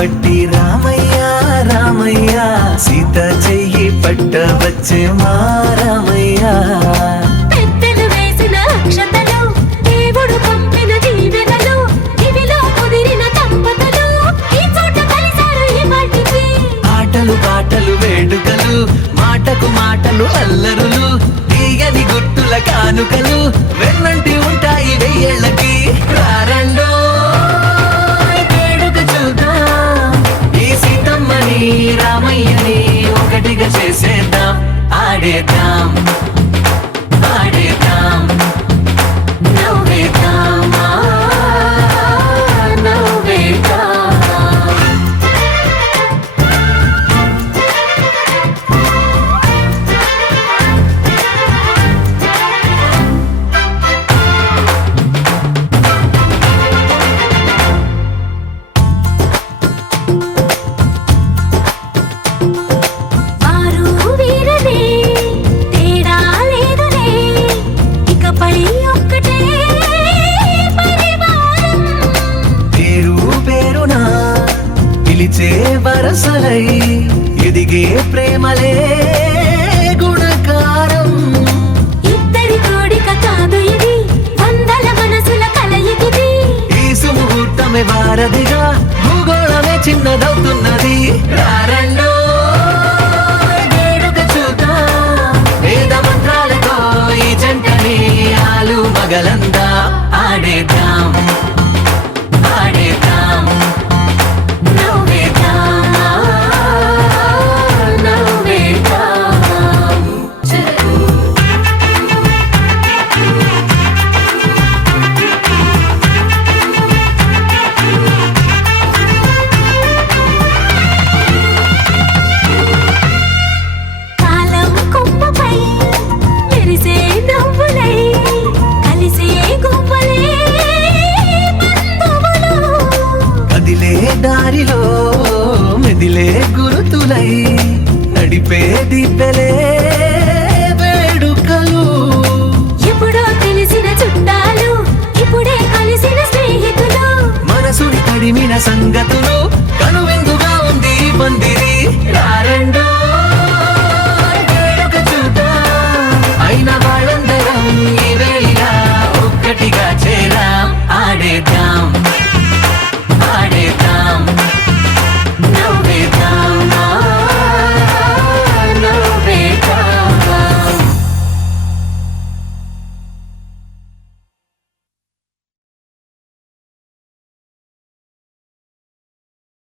పట్టి రామయ్య రామయ్య సీత చెయ్యి పట్ట వచ్చే మా రామయ్య పెద్దలు వేసిన అక్షతలు దేవుడు పంపిన దీవెనలు ఇవిలో కుదిరిన దంపతులు ఈ చోట కలిశారు ఈ వాటికి ఆటలు పాటలు వేడుకలు మాటకు మాటలు అల్లరులు తీయని గుర్తుల కానుకలు వెన్నంటి ఉంటాయి వెయ్యేళ్ళకి రారండో వేడుక చూద్దాం ఈ సీతమ్మని రామయ్యని ఒకటిగా చేసేద్దాం ఆడేద్దాం ఆడేద్దాం నవ్వేద్దాం నవ్వేద్దాం వారు వీరనే తేడా లేదులే ఇకపై ఒక్కటే పరివారం పేరు పేరునా పిలిచే వరసలై ఎదిగే ప్రేమలే గుణకారం ఇద్దరి కోడిక కాదు ఇది వందల మనసుల కలయికిది ఈ సుముహూర్తమే వారధిగా భూగోళమే చిన్నదవుతున్నది రారండో వేడుక చూద్దాం వేద మంత్రాలతో ఈ జంటని ఆలు మగలందా ఆడేద్దాం ఆడేద్దాం నవ్వేద్దాం నవ్వేద్దాం కాలం కొమ్మపై మెరిసే నవ్వులై కలిసే గువ్వలే బంధువులు కదిలే దారిలో మెదిలే గురుతులై నడిపే దిబ్బెలే వేడుకలు ఎప్పుడో తెలిసిన చుట్టాలు ఇప్పుడే కలిసిన స్నేహితులు మనసుని తడిమిన సంగతులు